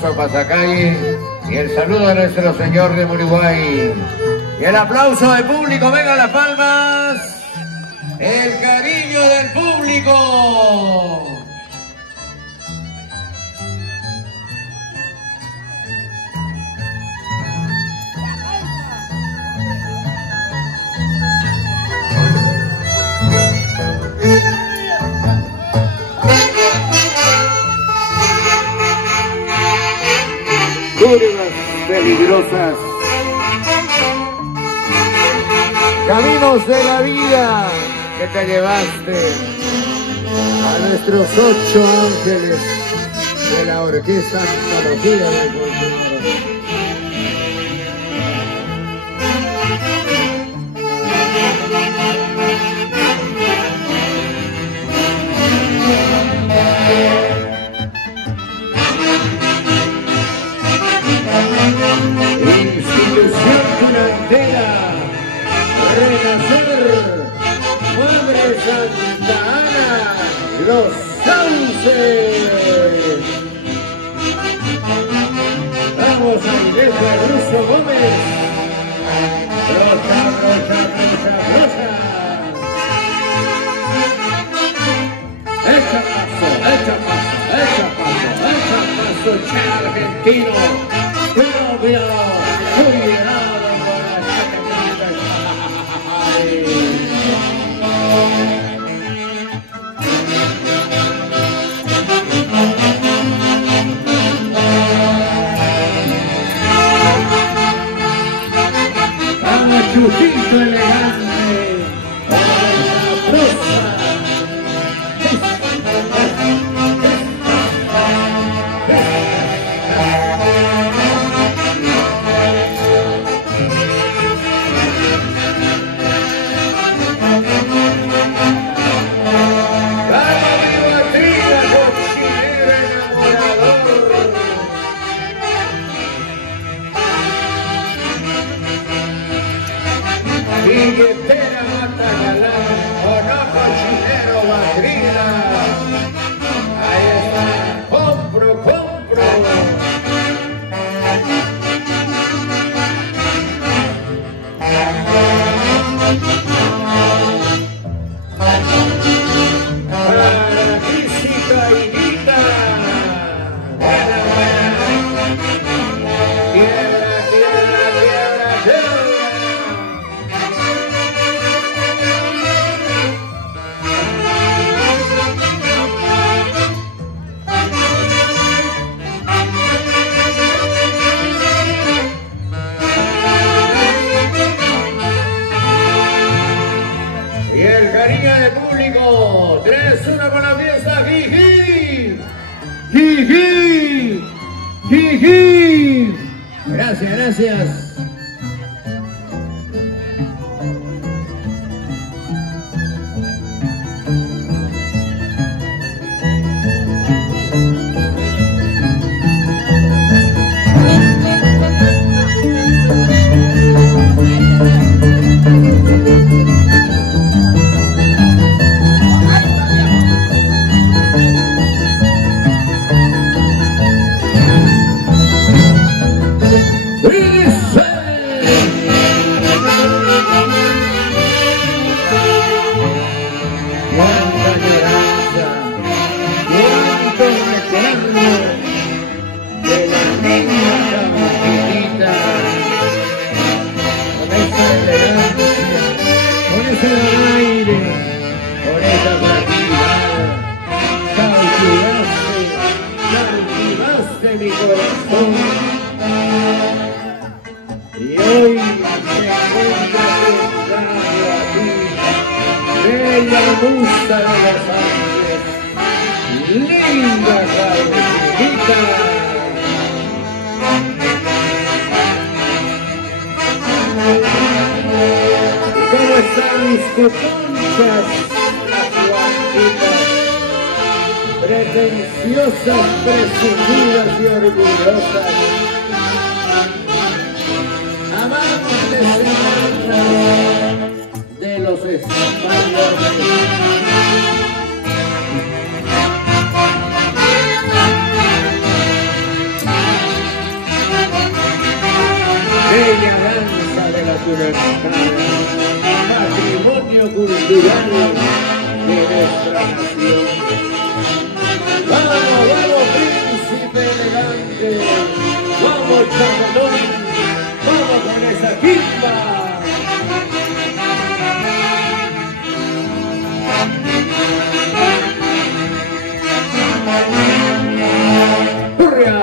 hermoso pasacalle y el saludo a nuestro señor de Uruguay. Y el aplauso del público, vengan las palmas, el cariño del público. Curvas peligrosas, caminos de la vida que te llevaste a nuestros 8 ángeles de la orquesta Antología del Folclore. Institución Tunantera, Renacer, Madre Santa Ana, Los Sauces. Vamos a Iglesia Russo Gómez, Rosa, Rosa, Rosa, Rosa. Echa paso, echa paso, echa paso, echa paso, che argentino. Cuidado, cuidado con la chaca. Vamos, chutito elegante, sabrosa. Billetera mata galán, o no cochinero madrina. Ahí está, compro, compro. Para física y guita. Buena, buena. Quiebra, quiebra, quiebra, quiebra. Y el cariño del público, 3-1 con la fiesta, jiji, jiji, jiji. Gracias, gracias. Mi corazón, y hoy me encuentro pensando a ti, bella musa de los Andes, linda cabecita. ¿Cómo están mis coconchas, las guapitas? Pretenciosas, presumidas y orgullosas, amantes de los españoles. bella danza de la libertad, patrimonio cultural de nuestra nación. ¡Vamos, vamos, príncipe elegante! ¡Vamos, chavalón! ¡Vamos con esa quimba! ¡Hurra!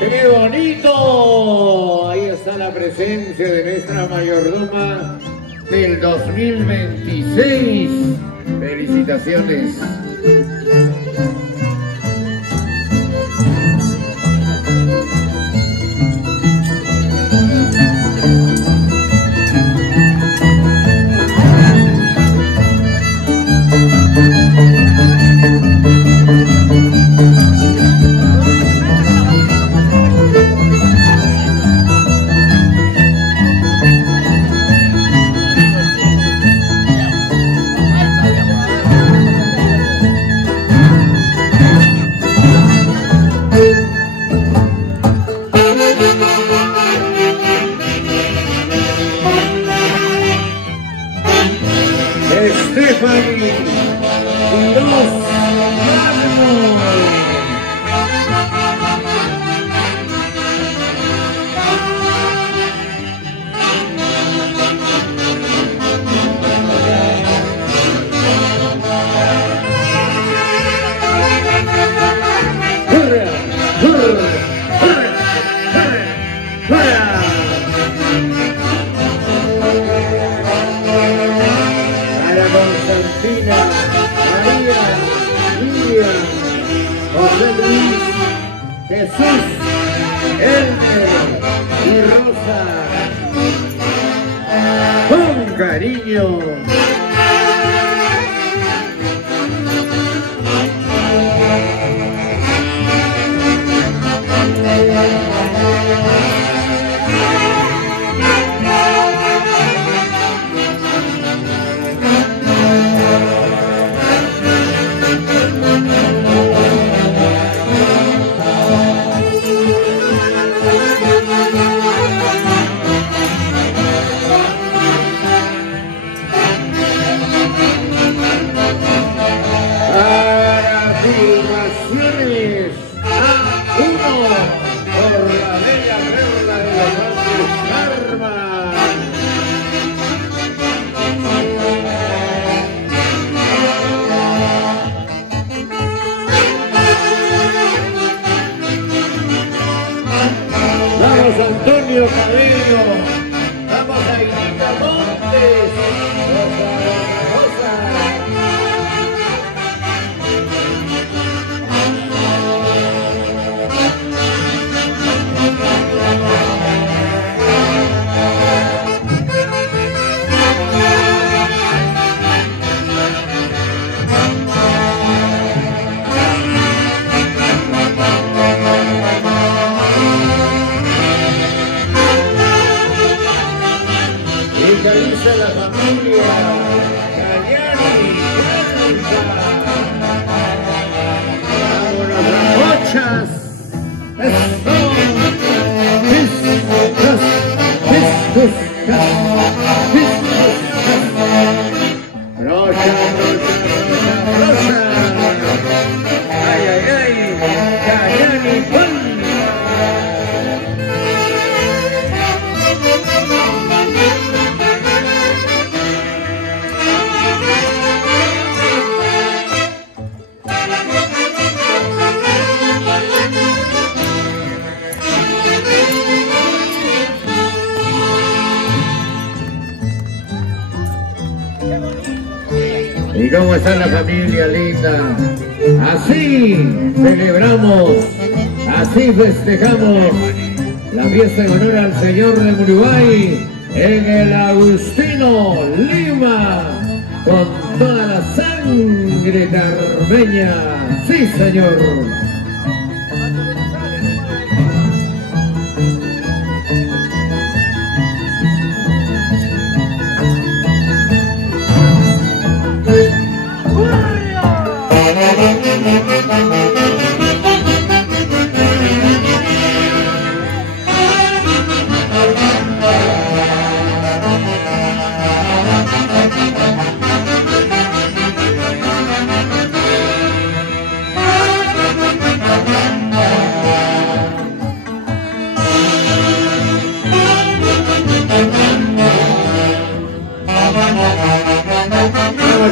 ¡Qué bonito! Ahí está la presencia de nuestra mayordoma del 2026. ¡Felicitaciones! Stephanie Quiroz Magno. ¡Hurra! ¡Hurra! ¡Hurra! ¡Hurra! Constantina, María, Lidia, José Luis, Jesús, Elmer y Rosa, con cariño. Afirmaciones A1 por la bella perla de los Montes Karma. Vamos Antonio Cabello, vamos a Irita Montes, Rosa. Que dice la familia Cagliari, vámonos las bochas. Rocha, rocha. Ay, ay, ay, Cagliari, ¡pum! ¿Cómo está la familia linda? Así celebramos, así festejamos la fiesta en honor al señor de Uruguay en el Agustino Lima, con toda la sangre carmeña. Sí, señor.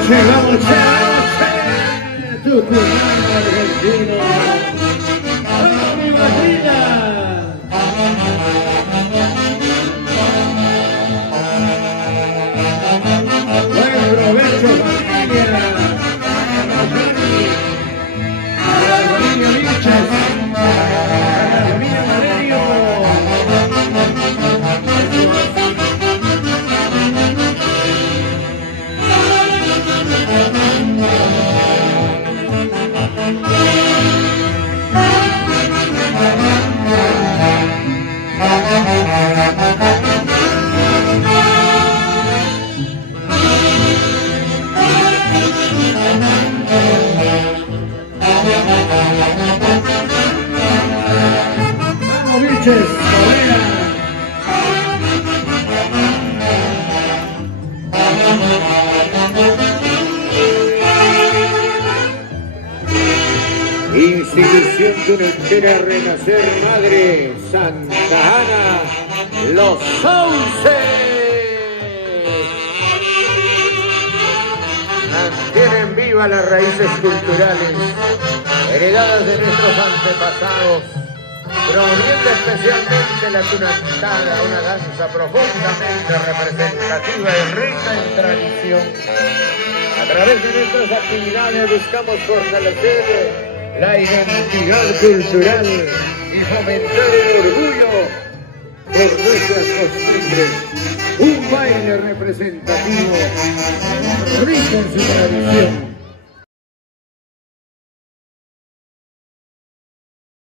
Vamos, Tucumán, Argentina. ¡Vamos, Martina! Buen provecho, familia. Para la familia Vilches, para la familia Valerio. Vamos, Vilches, Institución de una entera renacer madre, Santa Ana, Los Sauces. Mantienen vivas las raíces culturales heredadas de nuestros antepasados, promoviendo especialmente la tunantada, una danza profundamente representativa y rica en tradición. A través de nuestras actividades buscamos fortalecer la identidad cultural y fomentar el orgullo por nuestras costumbres. Un baile representativo, rico en su tradición.